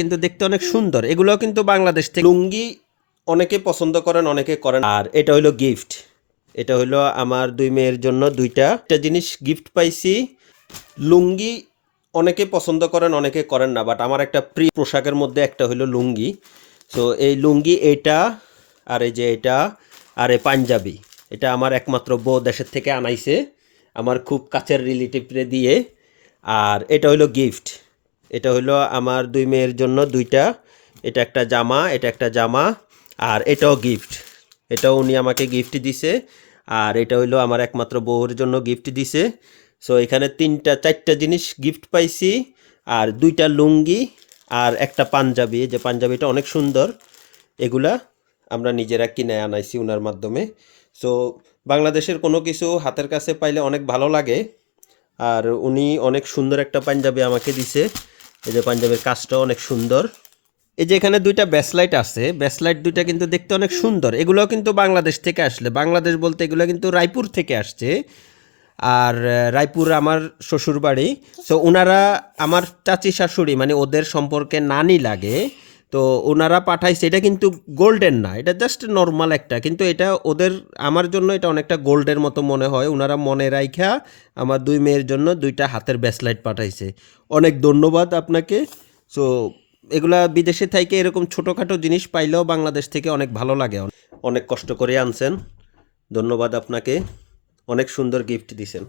কিন্তু দেখতে অনেক সুন্দর। এগুলোও কিন্তু বাংলাদেশ থেকে। লুঙ্গি অনেকে পছন্দ করেন, অনেকে করেন। আর এটা হইলো গিফট। এটা হইলো আমার 2 মেয়ের জন্য 2টা জিনিস গিফট পাইছি। লুঙ্গি অনেকে পছন্দ করেন, অনেকে করেন না। বাট আমার একটা প্রিয় পোশাকের মধ্যে একটা হইলো লুঙ্গি। সো এই লুঙ্গি এটা, আর এই যে এটা, আর এই পাঞ্জাবি। এটা আমার একমাত্র বউ দেশের থেকে আনাইছে, আমার খুব কাছের রিলেটিভরে দিয়ে। আর এটা হইলো গিফট। এটা হইলো আমার 2 মেয়ের জন্য 2টা। এটা একটা জামা, এটা একটা জামা। আর এটাও গিফট। এটাও উনি আমাকে গিফট দিছে। আর এটা হইলো আমার একমাত্র বউয়ের জন্য গিফট দিছে। সো এখানে 4টা জিনিস গিফট পাইছি। আর 2টা লুঙ্গি আর একটা পাঞ্জাবি। যে পাঞ্জাবিটা অনেক সুন্দর। এগুলা আমরা নিজেরা কিনে আনাইছি উনার মাধ্যমে। সো বাংলাদেশের কোনো কিছু হাতের কাছে পাইলে অনেক ভালো লাগে। আর উনি অনেক সুন্দর একটা পাঞ্জাবি আমাকে দিছে। এই যে পাঞ্জাবির কাজটাও অনেক সুন্দর। এই যে এখানে 2টা ব্যাসলাইট আছে, ব্যাসলাইট 2টা কিন্তু দেখতে অনেক সুন্দর। এগুলোও কিন্তু বাংলাদেশ থেকে আসলে, বাংলাদেশ বলতে এগুলো কিন্তু রায়পুর থেকে আসছে। আর রায়পুর আমার শ্বশুর বাড়ি। সো ওনারা আমার চাচি শাশুড়ি, মানে ওদের সম্পর্কে নানি লাগে। তো ওনারা পাঠাইছে। এটা কিন্তু গোল্ডের না, এটা জাস্ট নর্মাল একটা। কিন্তু এটা ওদের, আমার জন্য এটা অনেকটা গোল্ডের মতো মনে হয়। ওনারা মনে রাইখা আমার 2 মেয়ের জন্য 2টা হাতের ব্যাসলাইট পাঠাইছে। অনেক ধন্যবাদ আপনাকে। সো এগুলা বিদেশে থেকে এরকম ছোটোখাটো জিনিস পাইলেও বাংলাদেশ থেকে অনেক ভালো লাগে। অনেক কষ্ট করে আনছেন। ধন্যবাদ আপনাকে। অনেক সুন্দর গিফট দিছেন।